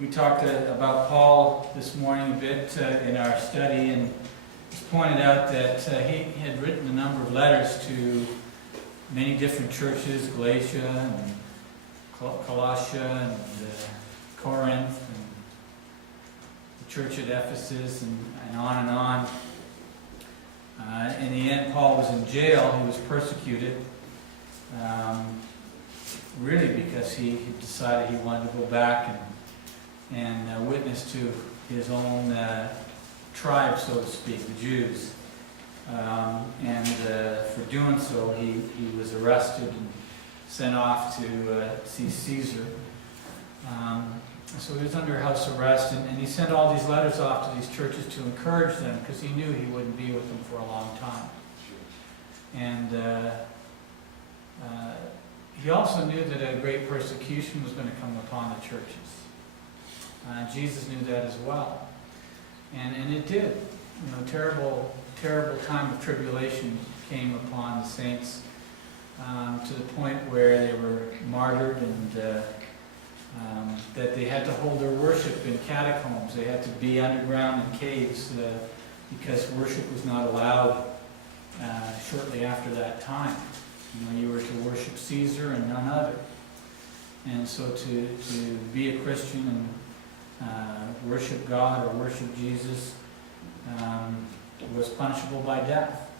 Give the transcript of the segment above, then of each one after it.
We talked about Paul this morning a bit in our study, and it's pointed out that he had written a number of letters to many different churches, Galatia and Colossia and Corinth and the church at Ephesus and on and on. In the end, Paul was in jail. He was persecuted, really because he decided he wanted to go back and witness to his own tribe, so to speak, the Jews. And for doing so, he was arrested and sent off to see Caesar. So he was under house arrest, and he sent all these letters off to these churches to encourage them, because he knew he wouldn't be with them for a long time. And he also knew that a great persecution was going to come upon the churches. Jesus knew that as well. And it did. You know, terrible time of tribulation came upon the saints, to the point where they were martyred, and that they had to hold their worship in catacombs. They had to be underground in caves because worship was not allowed shortly after that time. You know, you were to worship Caesar and none other. And so to be a Christian and worship God or worship Jesus was punishable by death.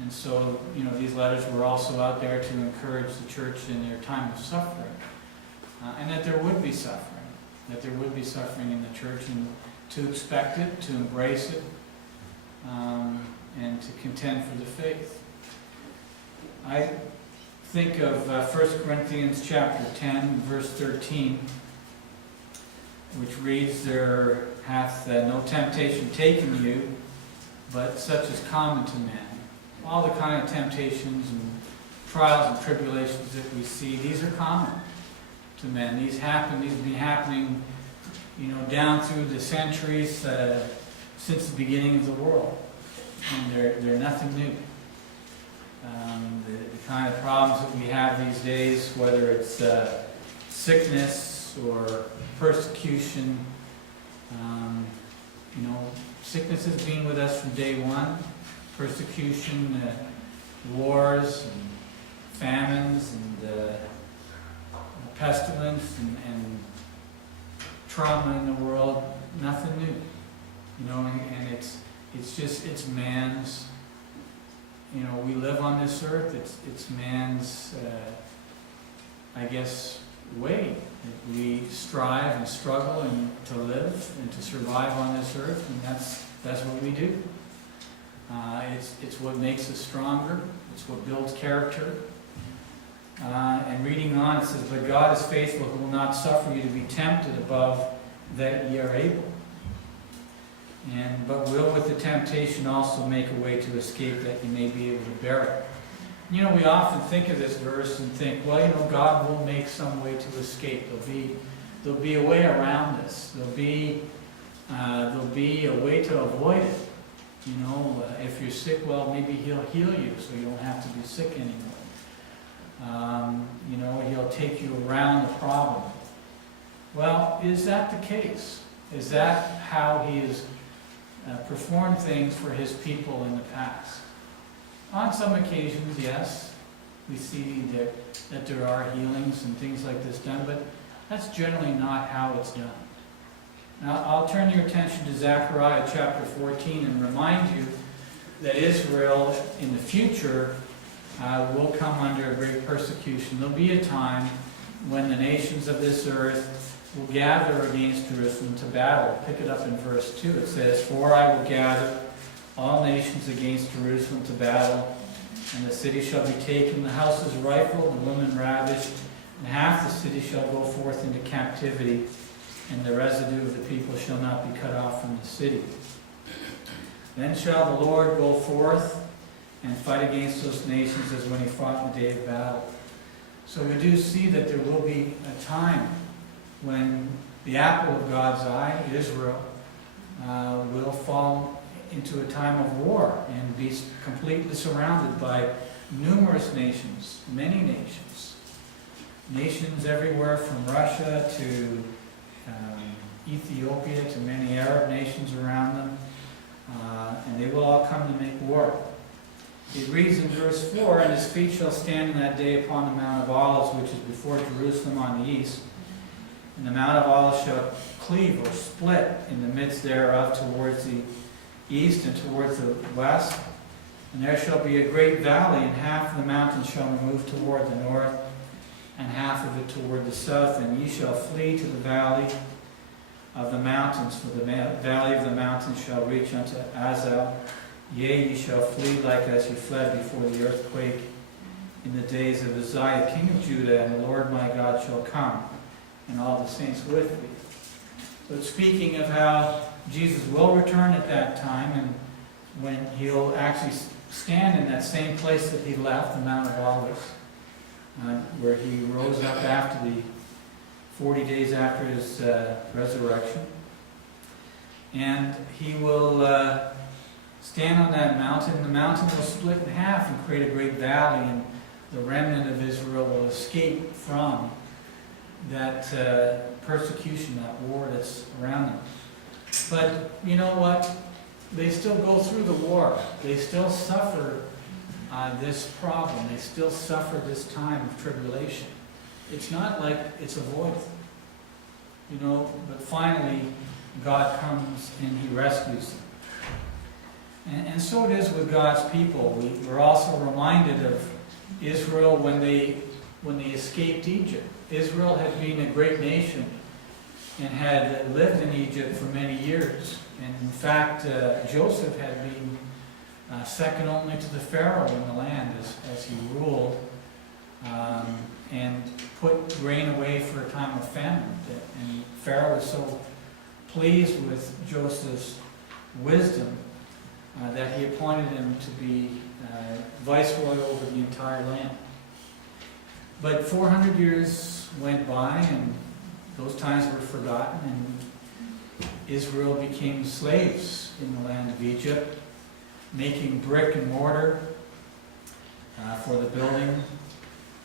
And so, you know, these letters were also out there to encourage the church in their time of suffering. And that there would be suffering. That there would be suffering in the church, and to expect it, to embrace it, and to contend for the faith. I think of 1 Corinthians chapter 10, verse 13, which reads, "There hath no temptation taken you, but such is common to men." All the kind of temptations and trials and tribulations that we see, these are common to men. These have been happening, you know, down through the centuries, since the beginning of the world. And they're nothing new. The kind of problems that we have these days, whether it's sickness or persecution, you know, sickness has been with us from day one. Persecution, wars, and famines, and pestilence, and trauma in the world, nothing new. You know, and it's man's, you know, we live on this earth, it's man's, I guess, way. We strive and struggle and to live and to survive on this earth, and that's what we do. It's what makes us stronger. It's what builds character. And reading on, it says, "But God is faithful, who will not suffer you to be tempted above that ye are able. But will with the temptation also make a way to escape, that you may be able to bear it." You know, we often think of this verse and think, well, you know, God will make some way to escape. There'll be a way around this. There'll be a way to avoid it. You know, if you're sick, well, maybe He'll heal you so you don't have to be sick anymore. You know, He'll take you around the problem. Well, is that the case? Is that how He has performed things for His people in the past? On some occasions, yes, we see that there are healings and things like this done, but that's generally not how it's done. Now, I'll turn your attention to Zechariah chapter 14 and remind you that Israel in the future will come under a great persecution. There'll be a time when the nations of this earth will gather against Jerusalem to battle. Pick it up in verse 2. It says, "For I will gather all nations against Jerusalem to battle, and the city shall be taken, the houses rifled, the women ravished, and half the city shall go forth into captivity, and the residue of the people shall not be cut off from the city. Then shall the Lord go forth and fight against those nations as when He fought in the day of battle." So we do see that there will be a time when the apple of God's eye, Israel, will fall into a time of war and be completely surrounded by numerous nations, many nations. Nations everywhere from Russia to Ethiopia, to many Arab nations around them, and they will all come to make war. It reads in verse 4, "And his feet shall stand in that day upon the Mount of Olives, which is before Jerusalem on the east. And the Mount of Olives shall cleave or split in the midst thereof towards the east and towards the west. And there shall be a great valley, and half of the mountain shall remove toward the north, and half of it toward the south. And ye shall flee to the valley of the mountains, for the valley of the mountains shall reach unto Azel. Yea, ye shall flee like as ye fled before the earthquake in the days of Uzziah, king of Judah, and the Lord my God shall come, and all the saints with thee." So it's speaking of how Jesus will return at that time, and when he'll actually stand in that same place that he left, the Mount of Olives, where he rose up after the 40 days after his resurrection. And he will stand on that mountain. The mountain will split in half and create a great valley, and the remnant of Israel will escape from that persecution, that war that's around them. But you know what? They still go through the war. They still suffer this problem. They still suffer this time of tribulation. It's not like it's avoided. But finally, God comes and he rescues them. And so it is with God's people. We're also reminded of Israel when they escaped Egypt. Israel had been a great nation and had lived in Egypt for many years. And in fact, Joseph had been second only to the Pharaoh in the land as he ruled, and put grain away for a time of famine. And Pharaoh was so pleased with Joseph's wisdom that he appointed him to be viceroy over the entire land. But 400 years went by, and those times were forgotten, and Israel became slaves in the land of Egypt, making brick and mortar for the building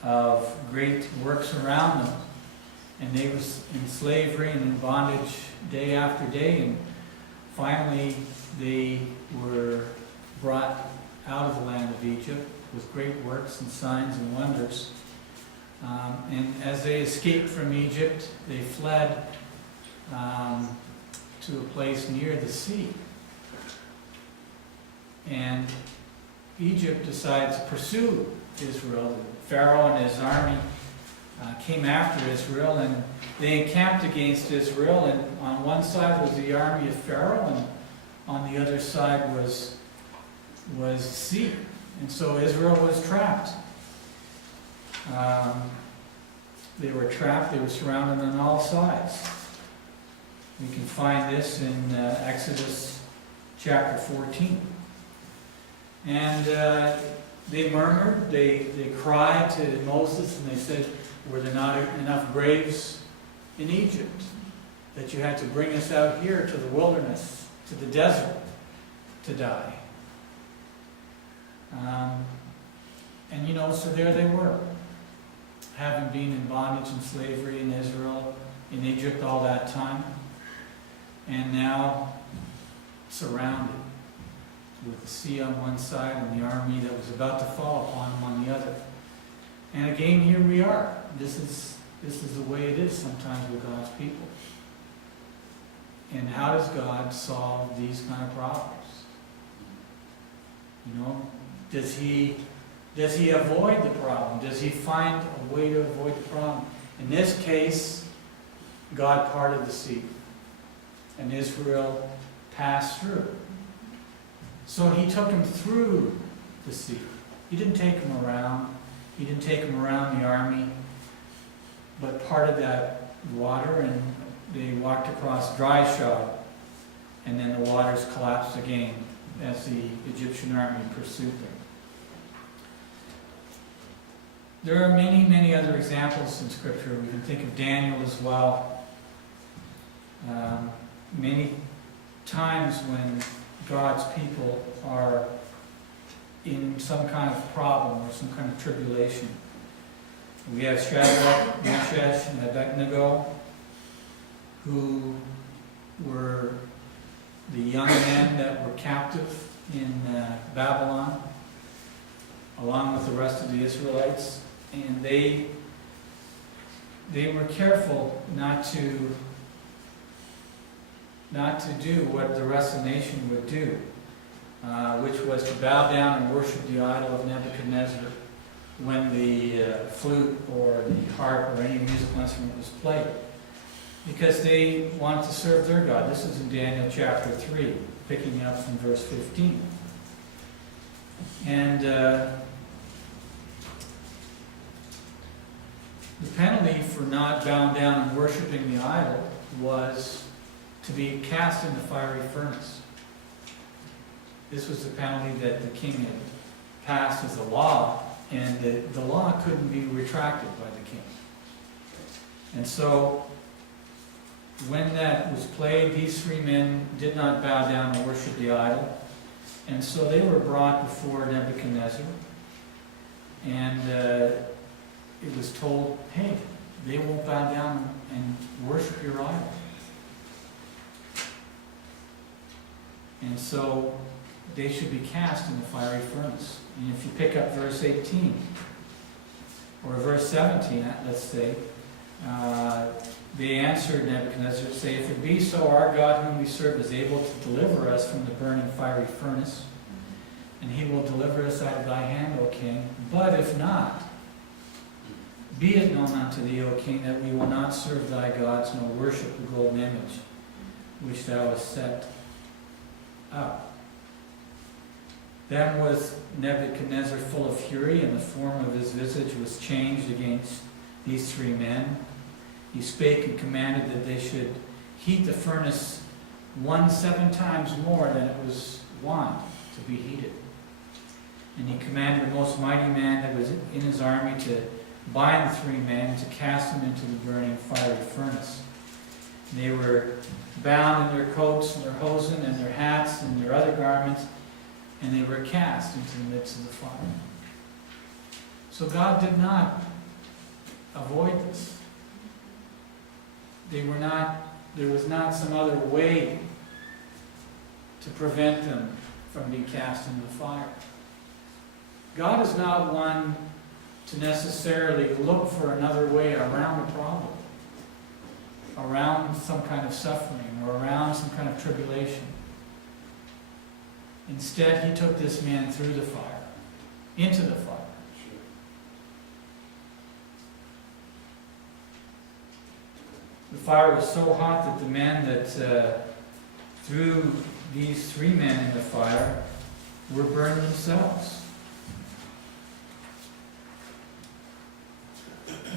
of great works around them. And they were in slavery and in bondage day after day, and finally they were brought out of the land of Egypt with great works and signs and wonders. And as they escaped from Egypt, they fled to a place near the sea. And Egypt decided to pursue Israel. Pharaoh and his army came after Israel, and they encamped against Israel. And on one side was the army of Pharaoh, and on the other side was the sea. And so Israel was trapped. They were trapped. They were surrounded on all sides. We can find this in Exodus chapter 14. And they murmured, they cried to Moses, and they said, "Were there not enough graves in Egypt that you had to bring us out here to the wilderness, to the desert, to die?" And so there they were, having been in bondage and slavery in Israel, in Egypt all that time, and now surrounded with the sea on one side and the army that was about to fall upon them on the other. And again, here we are. This is the way it is sometimes with God's people. And how does God solve these kind of problems? Does he avoid the problem? Does he find a way to avoid the problem? In this case, God parted the sea, and Israel passed through. So he took them through the sea. He didn't take them around. He didn't take them around the army, but parted that water, and they walked across dry shod, and then the waters collapsed again as the Egyptian army pursued them. There are many, many other examples in Scripture. We can think of Daniel as well. Many times when God's people are in some kind of problem or some kind of tribulation. We have Shadrach, Meshach, and Abednego, who were the young men that were captive in Babylon, along with the rest of the Israelites, and they were careful not to do what the rest of the nation would do, which was to bow down and worship the idol of Nebuchadnezzar when the flute or the harp or any musical instrument was played, because they wanted to serve their God. This is in Daniel chapter 3, picking up from verse 15. And the penalty for not bowing down and worshiping the idol was to be cast in the fiery furnace. This was the penalty that the king had passed as a law, and the law couldn't be retracted by the king. And so, when that was played, these three men did not bow down and worship the idol, and so they were brought before Nebuchadnezzar, and it was told, hey, they won't bow down and worship your idol. And so they should be cast in the fiery furnace. And if you pick up verse 18, or verse 17, let's say, they answered Nebuchadnezzar, say, if it be so, our God whom we serve is able to deliver us from the burning fiery furnace, and he will deliver us out of thy hand, O king. But if not, be it known unto thee, O king, that we will not serve thy gods, nor worship the golden image which thou hast set up. Then was Nebuchadnezzar full of fury, and the form of his visage was changed against these three men. He spake and commanded that they should heat the furnace 7 times more than it was wont to be heated. And he commanded the most mighty man that was in his army to bind the three men and to cast them into the burning fiery furnace. And they were bound in their coats and their hosen and their hats and their other garments, and they were cast into the midst of the fire. So God did not avoid this. There was not some other way to prevent them from being cast into the fire. God is not one to necessarily look for another way around a problem, around some kind of suffering, or around some kind of tribulation. Instead, he took this man through the fire, into the fire. The fire was so hot that the man that threw these three men in the fire were burned themselves.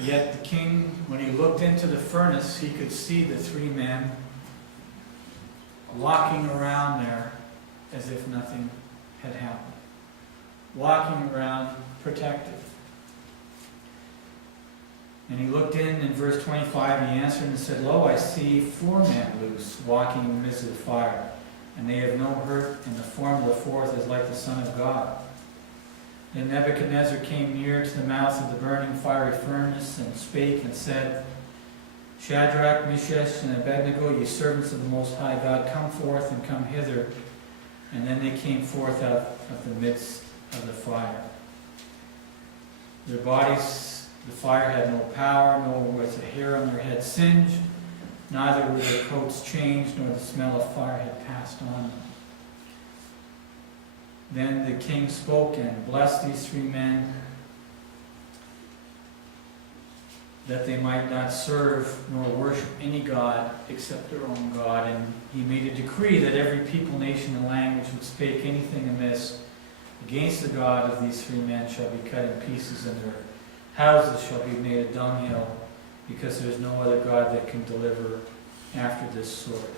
Yet the king, when he looked into the furnace, he could see the three men walking around there as if nothing had happened. Walking around protected. And he looked in verse 25, and he answered and said, Lo, I see 4 men loose, walking in the midst of the fire, and they have no hurt, and the form of the fourth is like the Son of God. Then Nebuchadnezzar came near to the mouth of the burning fiery furnace, and spake and said, Shadrach, Meshach, and Abednego, ye servants of the Most High God, come forth and come hither. And then they came forth out of the midst of the fire. Their bodies, the fire had no power, nor was a hair on their head singed, neither were their coats changed, nor the smell of fire had passed on them. Then the king spoke and blessed these 3 men, that they might not serve nor worship any god except their own God. And he made a decree that every people, nation, and language which spake anything amiss against the God of these 3 men shall be cut in pieces, and their houses shall be made a dunghill, because there is no other God that can deliver after this sort.